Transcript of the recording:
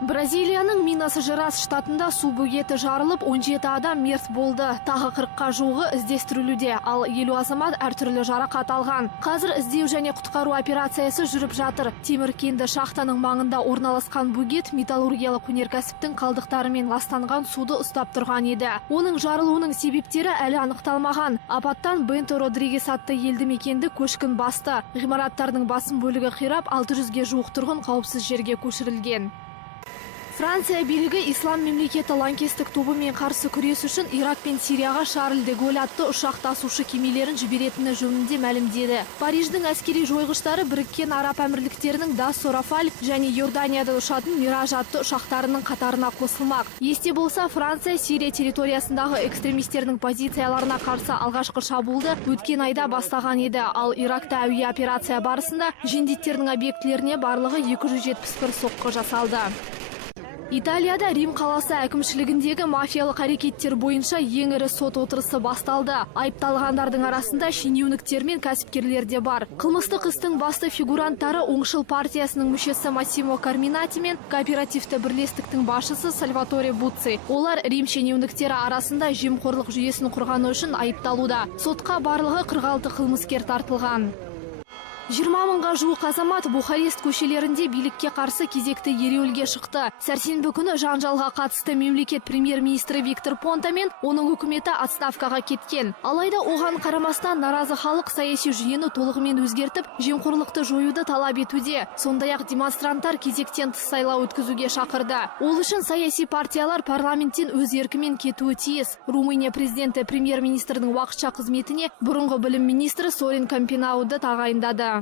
Бразилияның Минас-Жерайс штатында су бөгеті жарылып, 17 адам мерт болды. Тағы 40-қа жуығы іздестірілуде, ал 50 азамат әртүрлі жарақат алған. Қазір іздеу және құтқару операциясы жүріп жатыр. Темір кенді шахтаның маңында орналасқан бөгет металлургиялық өнеркәсіптің қалдықтарымен ластанған суды ұстап тұрған еді. Оның жарылуының себептері әлі анықталмаған. Апаттан Бенто Родригес атты елді мекенді көшкін басты. Ғимараттардың басым бөлігі қирап, 600-ге жуық тұрғын қауіпсіз жерге көшірілген. Франция билігі ислам мемлекеті лаңкестік тобымен қарсы күрес үшін Ирак пен Сирияға Шарль де Голль атты ұшақ тасушы кемелерін жіберетіні жөнінде мәлімдеді. Париждің әскери жойғыштары Біріккен Араб Әмірліктерінің Дассо Рафаль және Йорданияда ұшатын Мираж атты ұшақтарының қатарына қосылмақ. Есте болса, Франция Сирия территориясындағы экстремистердің позицияларына қарсы алғашқы шабуылды өткен айда бастаған еді, ал Иракта әуе операция барысында жендеттердің объектілеріне барлығы 271 соққы жасалды. Италияда Рим қаласы әкімшілігіндегі мафиялық әрекеттер бойынша ең ірі сот отырысы басталды. Айыпталғандардың арасында шенеуніктер мен кәсіпкерлер де бар. Қылмыстық істің басты фигуранттары оңшыл партиясының мүшесі Массимо Карминати мен кооперативті бірлестіктің басшысы Сальваторе Буцци. Олар Рим шенеуніктері арасында жемқорлық жүйесін құрғаны үшін айыпталуда. Сотқа барлығы 46 қылмыскер тартылған. 20 мыңға жуық азамат Бухарест көшелерінде билікке қарсы кезекті ереуілге шықты. Сәрсенбі күні жанжалға қатысты мемлекет премьер-министрі Виктор Понта мен оның үкіметі отставкаға кеткен. Алайда оған қарамастан наразы халық саяси жүйені толығымен өзгертіп, жемқорлықты жоюды талап етуде. Сондай-ақ демонстранттар кезектен тыс сайлау өткізуге шақырды. Ол үшін саяси партиялар парламенттен өз еркімен кетуі тиіс. Румыния президенті премьер-министрдің уақытша қызметіне бұрынғы білім министрі Сорин Кампинауды тағайындады.